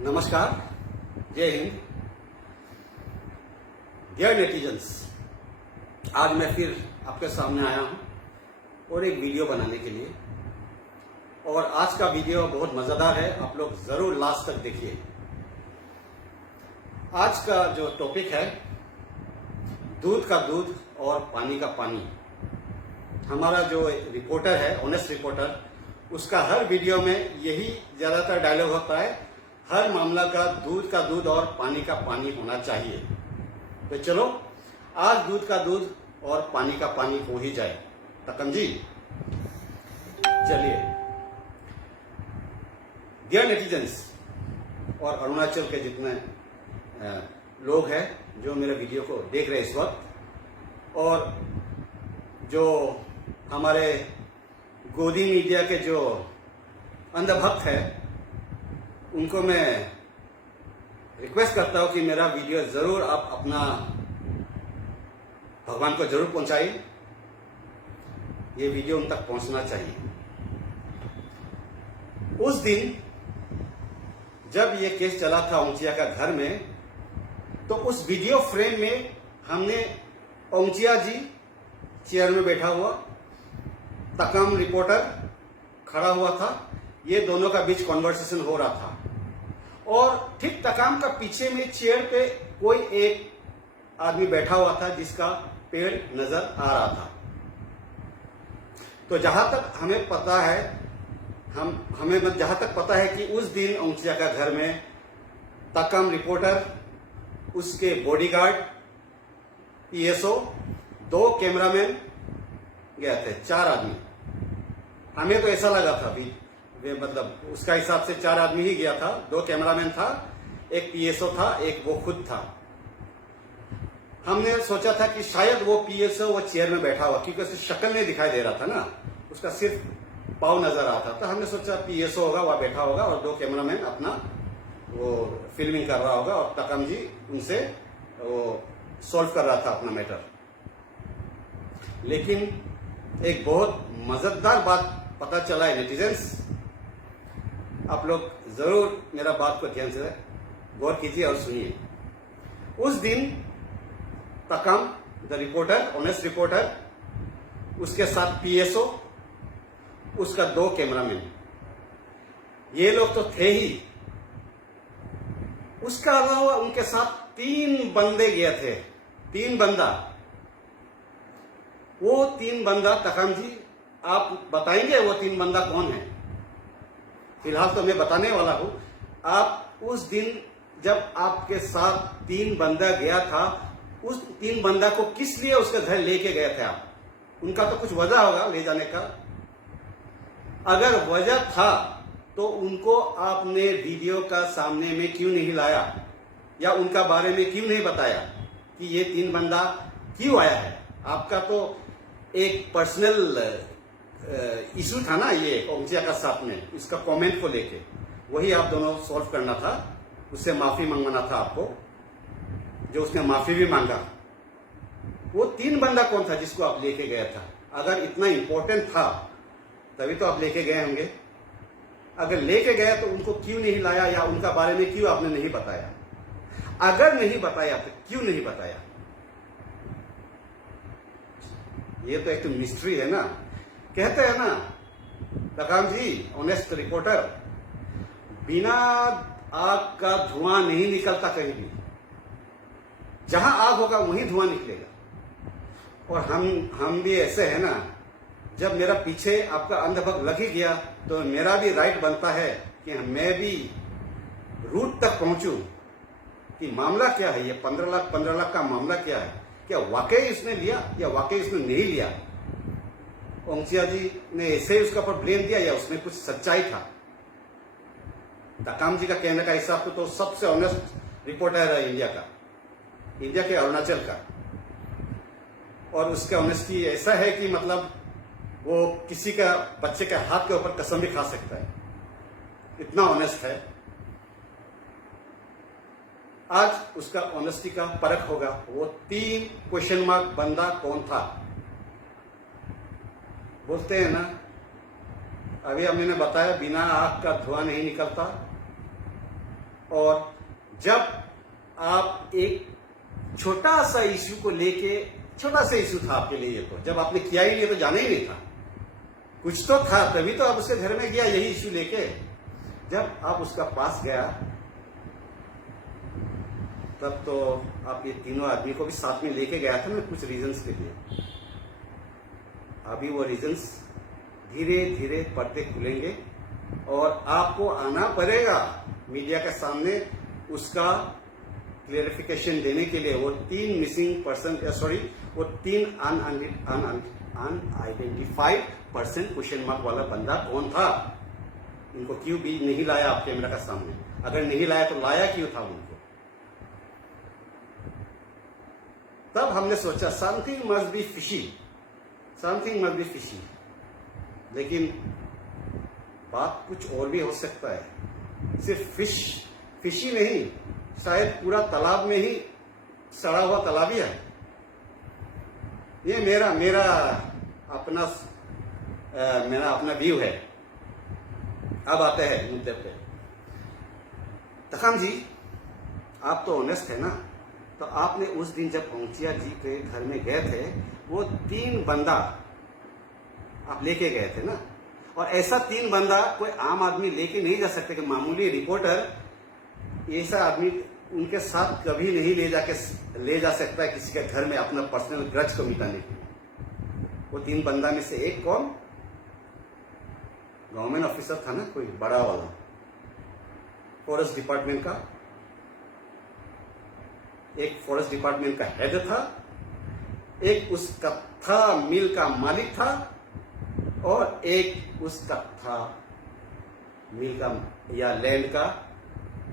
नमस्कार, जय Hind. Dear netizens, आज मैं फिर आपके सामने आया हूं और एक वीडियो बनाने के लिए। और आज का वीडियो बहुत मज़ेदार है, आप लोग ज़रूर लास्ट तक देखिए। आज का जो टॉपिक है, दूध का दूध और पानी का पानी। हमारा जो रिपोर्टर है, ऑनेस्ट रिपोर्टर, उसका हर वीडियो में यही ज़्यादातर डायलॉग होता है, हर मामला का दूध और पानी का पानी होना चाहिए। तो चलो आज दूध का दूध और पानी का पानी हो ही जाए। तकम जी, चलिए। डियर नेटिजन्स और अरुणाचल के जितने लोग हैं जो मेरे वीडियो को देख रहे हैं इस वक्त, और जो हमारे गोदी मीडिया के जो अंधभक्त है, उनको मैं रिक्वेस्ट करता हूं कि मेरा वीडियो जरूर आप अपना भगवान को जरूर पहुंचाइए। ये वीडियो उन तक पहुंचना चाहिए। उस दिन जब ये केस चला था ओंचिया का घर में, तो उस वीडियो फ्रेम में हमने ओंचिया जी चेयर में बैठा हुआ, तकम रिपोर्टर खड़ा हुआ था, ये दोनों का बीच कॉन्वर्सेशन हो रहा था। और ठीक तकाम का पीछे में चेयर पे कोई एक आदमी बैठा हुआ था जिसका पेड़ नजर आ रहा था। तो जहां तक हमें पता है, हमें जहां तक पता है कि उस दिन ओंचिया का घर में तकम रिपोर्टर, उसके बॉडीगार्ड, पीएसओ, 2 कैमरामैन गए थे, 4 आदमी। हमें तो ऐसा लगा था भी, मतलब उसका हिसाब से 4 आदमी ही गया था। 2 कैमरामैन था, एक पीएसओ था, एक वो खुद था। हमने सोचा था कि शायद वो पीएसओ वो चेयर में बैठा हुआ, क्योंकि उसकी शक्ल नहीं दिखाई दे रहा था ना, उसका सिर्फ पाँव नजर आ रहा था। तो हमने सोचा पीएसओ होगा, वह बैठा होगा और 2 कैमरामैन अपना वो फिल्मिंग कर रहा होगा, और तकम जी उनसे वो सॉल्व कर रहा था अपना मैटर। लेकिन एक बहुत मजेदार बात पता चला है नेटिजन्स, आप लोग जरूर मेरा बात को ध्यान से गौर कीजिए और सुनिए। उस दिन तकम द रिपोर्टर, ऑनेस्ट रिपोर्टर, उसके साथ पीएसओ, उसका 2 कैमरामैन, ये लोग तो थे ही। उसका अलावा उनके साथ 3 बंदे गए थे, 3 बंदा। वो 3 बंदा, तकम जी आप बताएंगे वो 3 बंदा कौन है? फिलहाल तो मैं बताने वाला हूं। आप उस दिन जब आपके साथ 3 बंदा गया था, उस 3 बंदा को किस लिए उसके घर लेके गए थे आप? उनका तो कुछ वजह होगा ले जाने का। अगर वजह था तो उनको आपने वीडियो का सामने में क्यों नहीं लाया, या उनका बारे में क्यों नहीं बताया कि ये 3 बंदा क्यों आया है? आपका तो एक पर्सनल इशू था ना ये ओंचिया का साथ में, इसका कमेंट को लेके, वही आप दोनों सॉल्व करना था। उससे माफी मांगना था आपको, जो उसने माफी भी मांगा। वो 3 बंदा कौन था जिसको आप लेके गया था? अगर इतना इंपॉर्टेंट था तभी तो आप लेके गए होंगे। अगर लेके गए तो उनको क्यों नहीं लाया, या उनका बारे में क्यों आपने नहीं बताया? अगर नहीं बताया तो क्यों नहीं बताया? ये तो एक तो मिस्ट्री है ना। कहते हैं ना तकाम जी, ऑनेस्ट रिपोर्टर, बिना आग का धुआं नहीं निकलता कहीं भी। जहां आग होगा वहीं धुआं निकलेगा। और हम भी ऐसे हैं ना, जब मेरा पीछे आपका अंधभक्त लग ही गया तो मेरा भी राइट बनता है कि मैं भी रूट तक पहुंचूं कि मामला क्या है, ये 15 लाख का मामला क्या है? क्या वाकई इसने लिया या वाकई इसने नहीं लिया? ओंचिया जी ने ऐसे ही उसका ऊपर ब्लेम दिया, या उसमें कुछ सच्चाई था? तकाम जी का कहने का हिसाब तो सबसे ऑनेस्ट रिपोर्टर है इंडिया का, इंडिया के अरुणाचल का। और उसका ऑनेस्टी ऐसा है कि मतलब वो किसी का बच्चे के हाथ के ऊपर कसम भी खा सकता है, इतना ऑनेस्ट है। आज उसका ऑनेस्टी का परख होगा। वो 3 क्वेश्चन मार्क बंदा कौन था? बोलते हैं ना, अभी हमने बताया बिना आग का धुआं नहीं निकलता। और जब आप एक छोटा सा इश्यू को लेके, छोटा सा इश्यू था आपके लिए, तो जब आपने किया ही नहीं तो जाना ही नहीं था, कुछ तो था, तभी तो आप उसके घर में गया यही इश्यू लेके। जब आप उसका पास गया तब तो आप ये तीनों आदमी को भी साथ में लेके गया था ना कुछ रीजंस के लिए। अभी वो रीजंस धीरे धीरे पर्दे खुलेंगे और आपको आना पड़ेगा मीडिया के सामने उसका क्लेरिफिकेशन देने के लिए। वो 3 मिसिंग पर्सन, सॉरी, वो 3 अनआइडेंटिफाइड पर्सन क्वेश्चन मार्क वाला बंदा कौन था, इनको क्यों भी नहीं लाया आप कैमरा के सामने? अगर नहीं लाया तो लाया क्यों था उनको? तब हमने सोचा something must be fishy, something must be fishy. लेकिन बात कुछ और भी हो सकता है, सिर्फ फिशी नहीं, शायद पूरा तालाब में ही सड़ा हुआ तालाब ही है। ये मेरा अपना व्यू है। अब आते हैं मुद्दे पे। तखम जी, आप तो ऑनेस्ट है ना, तो आपने उस दिन जब पहुंचिया जी के घर में गए थे, वो 3 बंदा आप लेके गए थे ना, और ऐसा 3 बंदा कोई आम आदमी लेके नहीं जा सकते कि मामूली रिपोर्टर ऐसा आदमी उनके साथ कभी नहीं ले जा सकता है किसी के घर में अपना पर्सनल ग्रज को मिटाने के लिए। वो 3 बंदा में से एक कौन? गवर्नमेंट ऑफिसर था ना, कोई बड़ा वाला, फॉरेस्ट डिपार्टमेंट का, एक फॉरेस्ट डिपार्टमेंट का हेड था, एक उस कत्था मिल का मालिक था, और एक उस कत्था मिल का या लैंड का,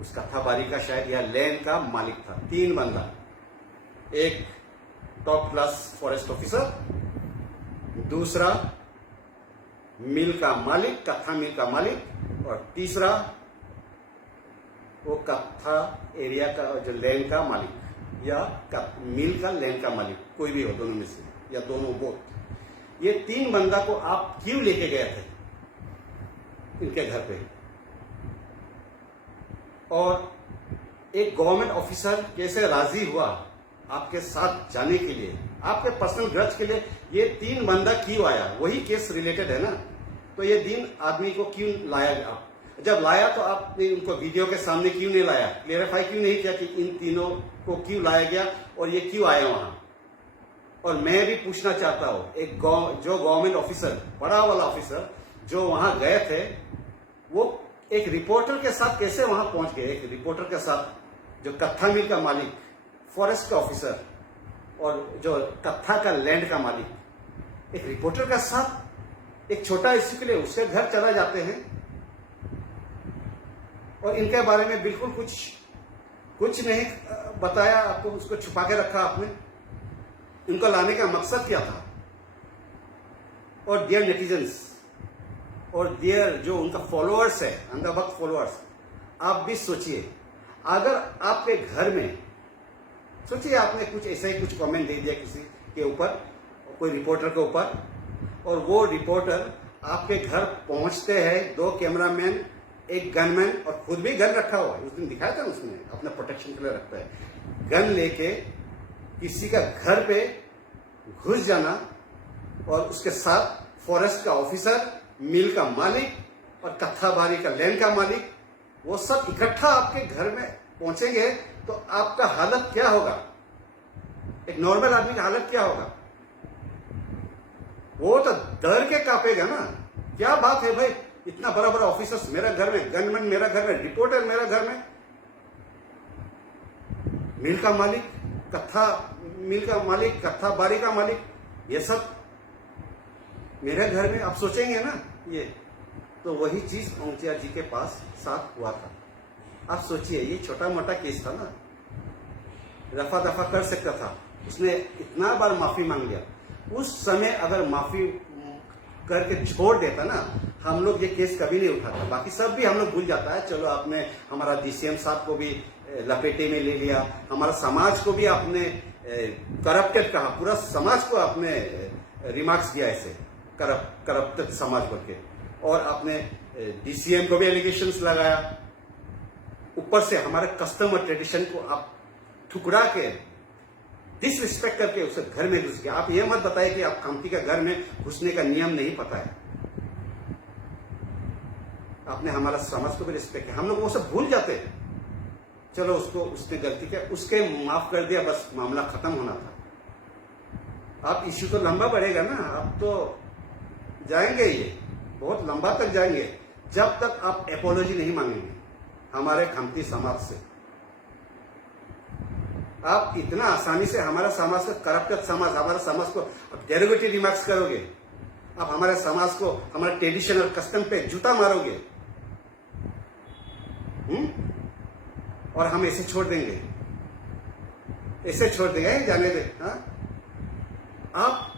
उस कत्था बारी का शायद, या लैंड का मालिक था। 3 बंदा, एक टॉप क्लास फॉरेस्ट ऑफिसर, दूसरा मिल का मालिक, कत्था मिल का मालिक, और तीसरा वो कत्था एरिया का जो लैंड का मालिक या मिल का लैंड का मालिक, कोई भी हो दोनों में से, या दोनों बोथ। ये 3 बंदा को आप क्यों लेके गए थे इनके घर पे? और एक गवर्नमेंट ऑफिसर कैसे राजी हुआ आपके साथ जाने के लिए, आपके पर्सनल ग्रज के लिए? ये 3 बंदा क्यों आया? वही केस रिलेटेड है ना, तो ये 3 आदमी को क्यों लाया आप? जब लाया तो आपने उनको वीडियो के सामने क्यों नहीं लाया? क्लियरिफाई क्यों नहीं किया कि इन तीनों को क्यों लाया गया और ये क्यों आए वहां? और मैं भी पूछना चाहता हूं, एक जो गवर्नमेंट ऑफिसर, बड़ा वाला ऑफिसर जो वहां गए थे, वो एक रिपोर्टर के साथ कैसे वहां पहुंच गए? एक रिपोर्टर के साथ जो कत्था मिल का मालिक, फॉरेस्ट का ऑफिसर, और जो कत्था का लैंड का मालिक, एक रिपोर्टर का साथ एक छोटा इश्यू के लिए उसके घर चला जाते हैं, और इनके बारे में बिल्कुल कुछ नहीं बताया आपको, उसको छुपा के रखा आपने। इनको लाने का मकसद क्या था? और डियर नेटिजन्स और डियर जो उनका फॉलोअर्स है, अंधाभक्त फॉलोअर्स, आप भी सोचिए, अगर आपके घर में, सोचिए आपने कुछ ऐसा ही कुछ कमेंट दे दिया किसी के ऊपर, कोई रिपोर्टर के ऊपर, और वो रिपोर्टर आपके घर पहुंचते हैं, 2 कैमरामैन, एक गनमैन, और खुद भी गन रखा हुआ है, उस दिन दिखाया था उसने, अपने प्रोटेक्शन के लिए रखता है, गन लेके किसी का घर पे घुस जाना, और उसके साथ फॉरेस्ट का ऑफिसर, मिल का मालिक और कत्थाबारी का लैंड का मालिक, वो सब इकट्ठा आपके घर में पहुंचेंगे तो आपका हालत क्या होगा? एक नॉर्मल आदमी का हालत क्या होगा? वो तो डर के कांपेगा ना। क्या बात है भाई, इतना बड़ा बड़ा ऑफिसर्स मेरा घर में, गनमैन मेरा घर में, रिपोर्टर मेरा घर में, मिल का मालिक, मिल का मालिक, कत्था बारी का मालिक, ये सब मेरे घर में। आप सोचेंगे ना ये, तो वही चीज पहुंचिया जी के पास साथ हुआ था। आप सोचिए, ये छोटा मोटा केस था ना, रफा दफा कर सकता था, उसने इतना बार माफी मांग लिया। उस समय अगर माफी करके छोड़ देता ना, हम लोग ये केस कभी नहीं उठाता। बाकी सब भी हम लोग भूल जाता है, चलो आपने हमारा डीसीएम साहब को भी लपेटे में ले लिया, हमारा समाज को भी आपने करप्टेड कहा, पूरा समाज को आपने रिमार्क्स दिया ऐसे करप्टेड समाज करके, और आपने डीसीएम को भी एलिगेशंस लगाया, ऊपर से हमारे कस्टम और ट्रेडिशन को आप ठुकरा के डिसरिस्पेक्ट करके उसे घर में घुस गया। आप ये मत बताइए कि आप खमती का घर में घुसने का नियम नहीं पता है। आपने हमारा समाज को भी रिस्पेक्ट किया, हम लोग वो सब भूल जाते हैं। चलो उसको उसने गलती किया, उसके माफ कर दिया, बस मामला खत्म होना था। आप इश्यू तो लंबा बढ़ेगा ना, आप तो जाएंगे, ये बहुत लंबा तक जाएंगे जब तक आप एपोलॉजी नहीं मांगेंगे हमारे खमती समाज से। आप इतना आसानी से हमारा समाज का करप्टेड समाज, हमारे समाज को डेरोगेटिव रिमार्क्स करोगे, आप हमारे समाज को, हमारे ट्रेडिशन और कस्टम पे जूता मारोगे, और हम ऐसे छोड़ देंगे, ऐसे छोड़ देंगे, जाने दे। आप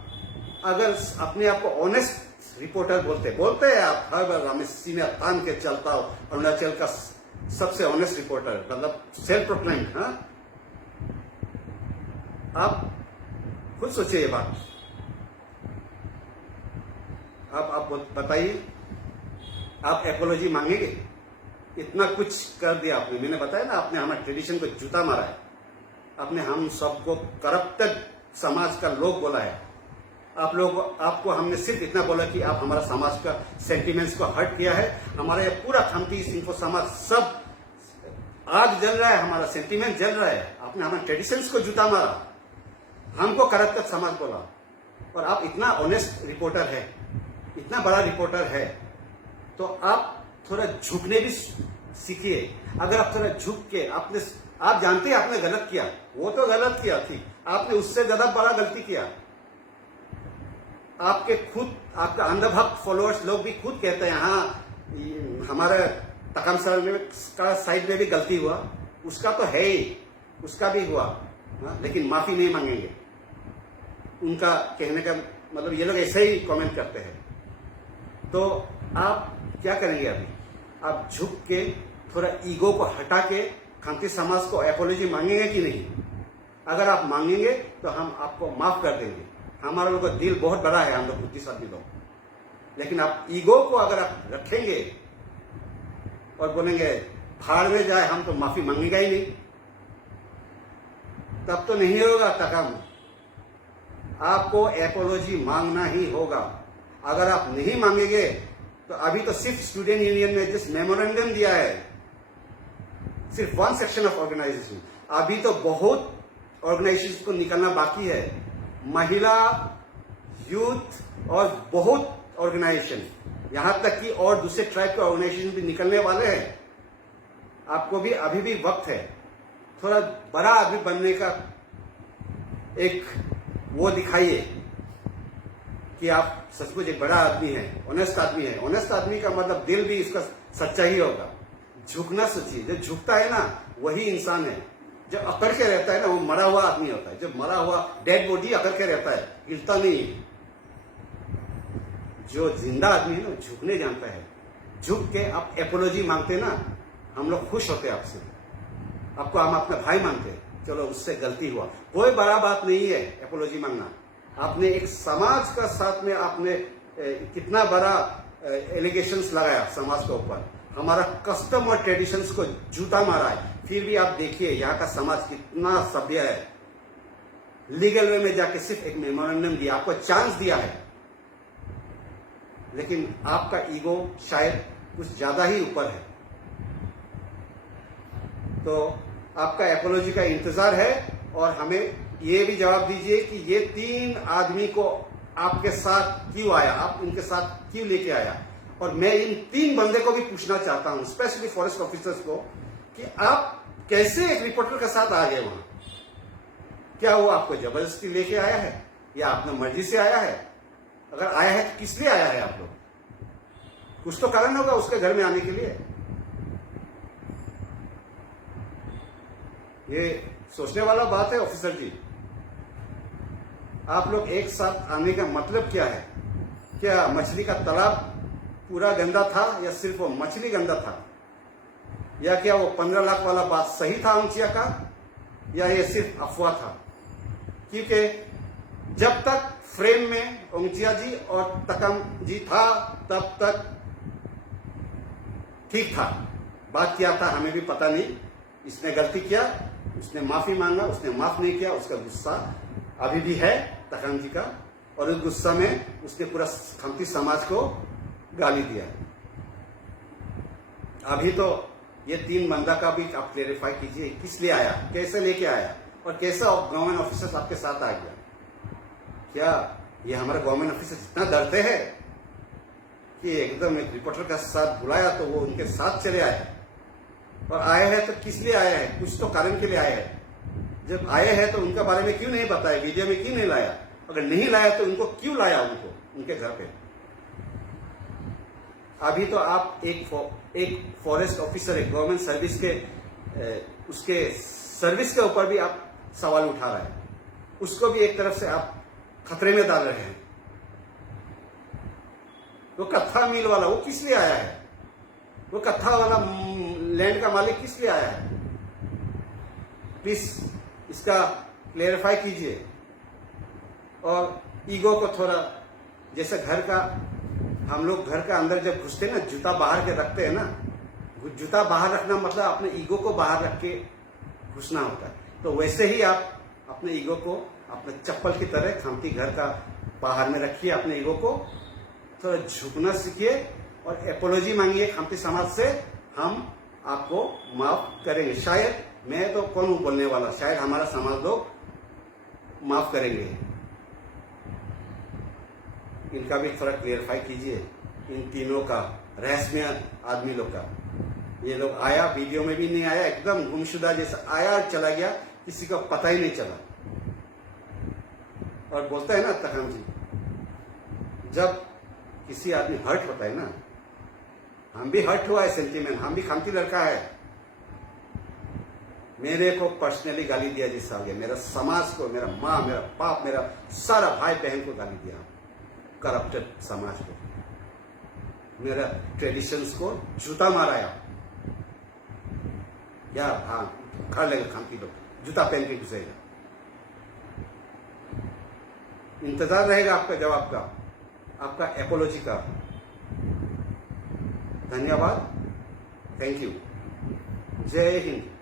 अगर अपने आप को ऑनेस्ट रिपोर्टर बोलते हैं आप, हर बार हमें सीने तान के चलता हो, अरुणाचल का सबसे ऑनेस्ट रिपोर्टर, मतलब सेल्फ प्रोक्लेम्ड। आप खुद सोचिए ये बात। आप बताइए, आप एपोलॉजी मांगेंगे? इतना कुछ कर दिया आपने, मैंने बताया ना, आपने हमारे ट्रेडिशन को जूता मारा है, आपने हम सबको करप्टेड समाज का लोग बोला है। आपको हमने सिर्फ इतना बोला कि आप हमारा समाज का सेंटिमेंट्स को हर्ट किया है। हमारा ये पूरा खमती सिंफो समाज सब आग जल रहा है, हमारा सेंटिमेंट जल रहा है। आपने हमारे ट्रेडिशंस को जूता मारा, हमको करप्टेड समाज बोला। और आप इतना ऑनेस्ट रिपोर्टर है, इतना बड़ा रिपोर्टर है, तो आप थोड़ा झुकने भी सीखिए। अगर आप थोड़ा झुक के आप जानते हैं आपने गलत किया, वो तो गलत किया थी, आपने उससे ज्यादा बड़ा गलती किया। आपका अंधभक्त फॉलोअर्स लोग भी खुद कहते हैं, हाँ हमारे तकम का साइड में भी गलती हुआ, उसका तो है ही, उसका भी हुआ, लेकिन माफी नहीं मांगेंगे। उनका कहने का मतलब ये लोग ऐसे ही कमेंट करते हैं। तो आप क्या करेंगे अभी? आप झुक के थोड़ा ईगो को हटा के खमती समाज को एपोलॉजी मांगेंगे कि नहीं? अगर आप मांगेंगे तो हम आपको माफ कर देंगे। हमारा लोग का दिल बहुत बड़ा है, हम लोग बुद्धिशाली लोग, लेकिन आप ईगो को अगर आप रखेंगे और बोलेंगे भाड़ में जाए, हम तो माफी मांगेगा ही नहीं, तब तो नहीं होगा तकम। आपको एपोलॉजी मांगना ही होगा। अगर आप नहीं मांगेंगे तो अभी तो सिर्फ स्टूडेंट यूनियन ने जिस मेमोरेंडम दिया है, सिर्फ वन सेक्शन ऑफ ऑर्गेनाइजेशन, अभी तो बहुत ऑर्गेनाइजेशन को निकलना बाकी है। महिला, यूथ और बहुत ऑर्गेनाइजेशन, यहां तक कि और दूसरे ट्राइब के ऑर्गेनाइजेशन भी निकलने वाले हैं। आपको भी अभी भी वक्त है, थोड़ा बड़ा आदमी बनने का एक वो दिखाइए कि आप सचमुच एक बड़ा आदमी है, ऑनेस्ट आदमी है। ऑनेस्ट आदमी का मतलब दिल भी इसका सच्चा ही होगा। झुकना सोचिए, जो झुकता है ना वही इंसान है। जो अकड़ के रहता है ना वो मरा हुआ आदमी होता है। जो मरा हुआ डेड बॉडी अकड़ के रहता है, हिलता नहीं। जो जिंदा आदमी है ना झुकने जानता है। झुक के आप एपोलॉजी मांगते ना, हम लोग खुश होते आपसे, आपको हम अपना भाई मानते हैं। चलो उससे गलती हुआ, कोई बड़ा बात नहीं है एपोलॉजी मांगना। आपने एक समाज का साथ में आपने कितना बड़ा एलिगेशंस लगाया समाज के ऊपर, हमारा कस्टम और ट्रेडिशंस को जूता मारा है। फिर भी आप देखिए यहाँ का समाज कितना सभ्य है। लीगल वे में जाके सिर्फ एक मेमोरेंडम दिया, आपको चांस दिया है, लेकिन आपका ईगो शायद कुछ ज्यादा ही ऊपर है। तो आपका एपोलॉजी का इंतजार है, और हमें ये भी जवाब दीजिए कि ये 3 आदमी को आपके साथ क्यों आया, आप इनके साथ क्यों लेके आया। और मैं इन 3 बंदे को भी पूछना चाहता हूं, स्पेशली फॉरेस्ट ऑफिसर्स को, कि आप कैसे एक रिपोर्टर के साथ आ गए वहां? क्या वो आपको जबरदस्ती लेके आया है या अपने मर्जी से आया है? अगर आया है तो किस लिए आया है आप लोग? कुछ तो कारण होगा उसके घर में आने के लिए। ये सोचने वाला बात है ऑफिसर जी। आप लोग एक साथ आने का मतलब क्या है? क्या मछली का तालाब पूरा गंदा था, या सिर्फ वो मछली गंदा था, या क्या वो 15 लाख वाला बात सही था ओंगचिया का, या ये सिर्फ अफवाह था? क्योंकि जब तक फ्रेम में ओंगचिया जी और तकम जी था तब तक ठीक था, बात किया था हमें भी पता नहीं। इसने गलती किया, उसने माफी मांगा, उसने माफ नहीं किया, उसका गुस्सा अभी भी है तखम जी का, और उस गुस्सा में उसने पूरा खमती समाज को गाली दिया। अभी तो ये 3 बंदा का भी आप क्लेरिफाई कीजिए, किस लिए आया, कैसे लेके आया, और कैसा गवर्नमेंट ऑफिसर्स आपके साथ आ गया। क्या ये हमारे गवर्नमेंट ऑफिसर्स इतना डरते हैं कि एकदम एक रिपोर्टर का साथ बुलाया तो वो उनके साथ चले आए, और आए हैं तो किस लिए आए हैं, कुछ तो कारण के लिए आए हैं। जब आए हैं तो उनके बारे में क्यों नहीं बताया, वीडियो में क्यों नहीं लाया, अगर नहीं लाया तो उनको क्यों लाया, उनको उनके घर पे। अभी तो आप एक फॉरेस्ट ऑफिसर, एक गवर्नमेंट सर्विस के उसके सर्विस के ऊपर भी आप सवाल उठा रहे हैं, उसको भी एक तरफ से आप खतरे में डाल रहे हैं। वो कत्था मिल वाला वो किस लिए आया है, वो कत्था वाला लैंड का मालिक किस लिए आया है, प्लीज इसका क्लेरिफाई कीजिए। और ईगो को थोड़ा, जैसे घर का हम लोग घर के अंदर जब घुसते हैं ना, जूता बाहर के रखते हैं ना, जूता बाहर रखना मतलब अपने ईगो को बाहर रख के घुसना होता है। तो वैसे ही आप अपने ईगो को अपने चप्पल की तरह खमती घर का बाहर में रखिए, अपने ईगो को थोड़ा झुकना सीखिए और एपोलॉजी मांगिए खमती समाज से, हम आपको माफ करेंगे। शायद, मैं तो कौन हूं बोलने वाला, शायद हमारा समाज लोग माफ करेंगे। इनका भी थोड़ा क्लियरफाई कीजिए, इन तीनों का, रहस्यमय आदमी लोग का। ये लोग आया, वीडियो में भी नहीं आया, एकदम गुमशुदा जैसा आया और चला गया, किसी को पता ही नहीं चला। और बोलता है ना तखम जी, जब किसी आदमी हर्ट होता है ना, हम भी हर्ट हुआ है सेंटीमेंट, हम भी खमती लड़का है। मेरे को पर्सनली गाली दिया जिससे आ गया, मेरा समाज को, मेरा माँ, मेरा बाप, मेरा सारा भाई बहन को गाली दिया, करप्टेड समाज को, मेरा ट्रेडिशंस को जूता माराया। क्या हाँ खा लेगा खामती लोग, जूता पहन के घुसेगा। इंतजार रहेगा आपका जवाब का, आपका एपोलॉजी का। धन्यवाद, थैंक यू, जय हिंद।